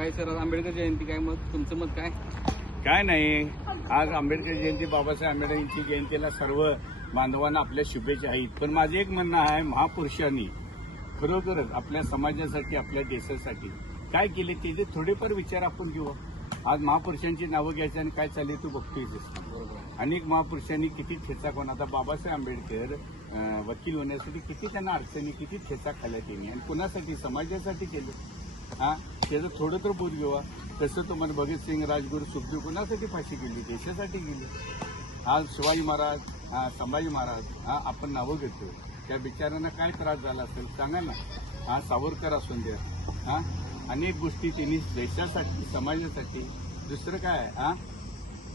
काय सर आज आंबेडकर जयंती काय मत तुमचं मत काय? काय नाही. आज आंबेडकर जयंती बाबासाहेब आंबेडकर यांची जयंतीला सर्व बांधवांना आपल्या शुभेच्छा आहेत. पण माझं एक म्हणणं आहे महापुरुषांनी खरोखरच आपल्या समाजासाठी आपल्या देशासाठी काय केले त्याचे थोडेफार विचार आपण घेऊ. आज महापुरुषांची नावं घ्यायची आणि काय चालले तू बघतोयच बरोबर अनेक महापुरुषांनी किती ठेचा कोण आता बाबासाहेब आंबेडकर वकील होण्यासाठी किती त्यांना अडचणी किती ठेचा खाल्या त्यांनी. आणि कुणासाठी? समाजासाठी केलं. हा? त्याचं थोडं तर बोध घेवा. तसं तुम्हाला भगतसिंग राजगुरू सुखदेव कुणासाठी फाशी गेली देशासाठी गेली आज शिवाजी महाराज हा संभाजी महाराज हा आपण नावं घेतो. त्या बिचाऱ्यांना काय त्रास झाला असेल सांगा ना. हा सावरकर असून द्या. हा? अनेक गोष्टी त्यांनी देशासाठी समाजासाठी. दुसरं काय? आहे हा?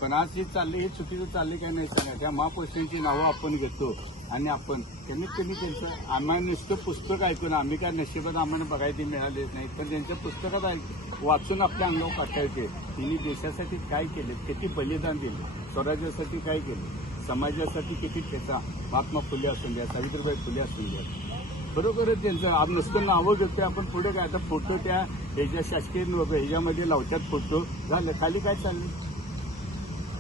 पण आज हे चालले हे चुकीचं चालले काय नाही सांगा त्या महापुरुषांची नावं आपण घेतो आणि आपण. त्यांनी त्यांनी त्यांचं आम्हाला नुसतं पुस्तक ऐकून आम्ही काय नशिबात आम्हाला बघायला मिळाले नाही. तर त्यांच्या पुस्तकात ऐक वाचून आपल्या अंगावर काटायचे त्यांनी देशासाठी काय केले? किती बलिदान दिले? स्वराज्यासाठी काय केलं? समाजासाठी किती त्याचा महात्मा फुले असून द्या सावित्रीबाई फुले असून द्या. बरोबरच त्यांचं. आज नुसतं नावं घेतो आपण पुढे काय? आता फोटो त्या ह्याच्या शासकीय ह्याच्यामध्ये लावतात फोटो. झालं. खाली काय चाललं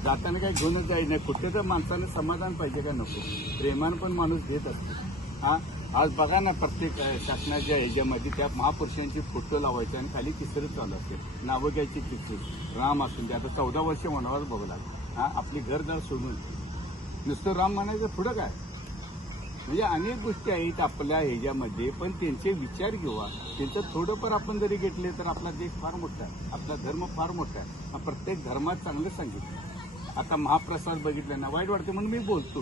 जाताना काही घेऊनच जायचं नाही. कुठे तर माणसानं समाधान पाहिजे का नको? प्रेमानं पण माणूस घेत असतो. हा? आज बघा ना प्रत्येक शासनाच्या ह्याच्यामध्ये त्या महापुरुषांचे फोटो लावायचे आणि खाली तिसरं चालू असते. नावं घ्यायची तिसरी. राम असून ते आता चौदा वर्ष वनवास बघला हा? आपली घरदार सोडून. नुसतं राम म्हणायचं पुढं काय? म्हणजे अनेक गोष्टी आहेत आपल्या ह्याच्यामध्ये पण त्यांचे विचार घेऊया त्यांचं थोडंफार आपण जरी घेतले तर आपला देश फार मोठा आहे. आपला धर्म फार मोठा आहे. हा प्रत्येक धर्मात चांगलं सांगितलं. आता महाप्रसाद बघितला ना वाईट वाटते म्हणून मी बोलतो.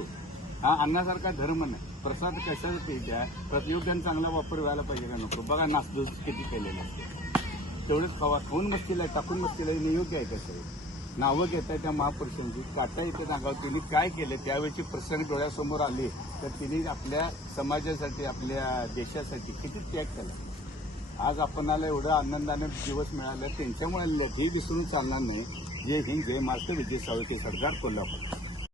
हा अन्नासारखा धर्म नाही. प्रसाद कशाला आहे? प्रतियोगाने चांगला वापर व्हायला पाहिजे का नको? बघा नाचदोस किती केलेलं असते. तेवढंच खावा. खाऊन मस्तीला टाकून मस्तीला हे योग्य आहे कसं नावं घेत आहे त्या महापुरुषांची. काटा येते नागाव तिने काय केलं? त्यावेळेची प्रसंग डोळ्यासमोर आले. तर तिने आपल्या समाजासाठी आपल्या देशासाठी किती त्याग केला. आज आपणाला एवढं आनंदाने दिवस मिळाला. त्यांच्यामुळे हे विसरून चालणार नाही. जे हिंद जय महाराष्ट्र विजय सावळके सरकार कोल्हापूर